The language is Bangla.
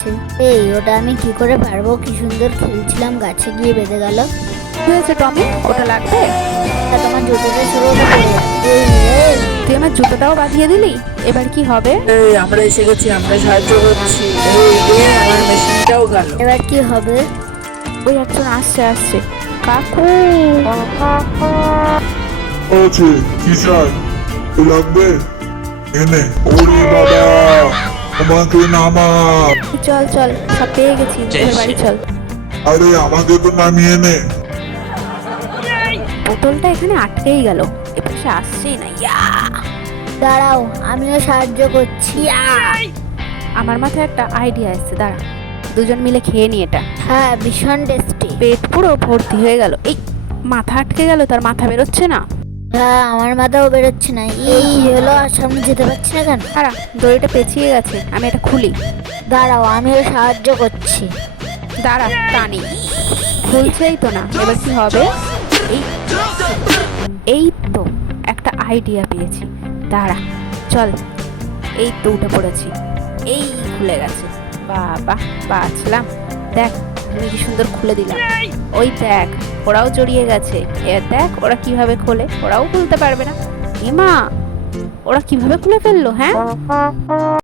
এই ওটা আমি কি করে পারবো? কি সুন্দর খেলছিলাম, গাছে গিয়ে বেঁধে গেল। কি হয়েছে টমি, ওটা লাগবে? তা তোমার জুতোটা ছিল, ওটা পড়ে গেল। এই রে, তুই আমার জুতোটাও বাঁধিয়ে দিলি, এবার কি হবে? এই আমরা এসে গেছি, আমরা সাহায্য করছি। এই রে, আমার মেশিনটাও গেল। এবার কি হবে? ওই একজন আসছে আসছে। কাকু, আছে কি চাই? তো লাগবে এনে। ওরে বাবা, আমাকে নামা। চল চল, সব পেয়ে গেছি, তোর বাড়ি চল। আরে আমাকে তো নামিয়ে নে। বোতলটা এখানে আটকেই গেল, এবার সে আসছেই না। দাঁড়াও, আমিও সাহায্য করছি। আমার মাথায় একটা আইডিয়া এসছে, দাঁড়া দুজন মিলে খেয়ে নি এটা। হ্যাঁ, ভীষণ টেস্টি। পেট পুরো ভর্তি হয়ে গেল। এই মাথা আটকে গেল, তার মাথা বেরোচ্ছে না। হ্যাঁ, আমার মাথাও বেরোচ্ছে না। এই হলো, আর সামনে যেতে পারছি না কেন? দাঁড়া, দড়িটা পেঁচিয়ে গেছে, আমি এটা খুলি। দাঁড়াও, আমিও সাহায্য করছি। দাঁড়া, টানি। খুলছেই তো না, এবার কি হবে? এই এই তো একটা আইডিয়া পেয়েছি, দাঁড়া চল। এই তো উঠে পড়েছি, এই খুলে গেছে। বাবা, বাঁচলাম। দেখ আমি কি সুন্দর খুলে দিলাম। ওই দেখ, ওরাও জড়িয়ে গেছে। এর দেখ ওরা কিভাবে খোলে, ওরাও খুলতে পারবে না। এমা, ওরা কিভাবে খুলে ফেললো? হ্যাঁ,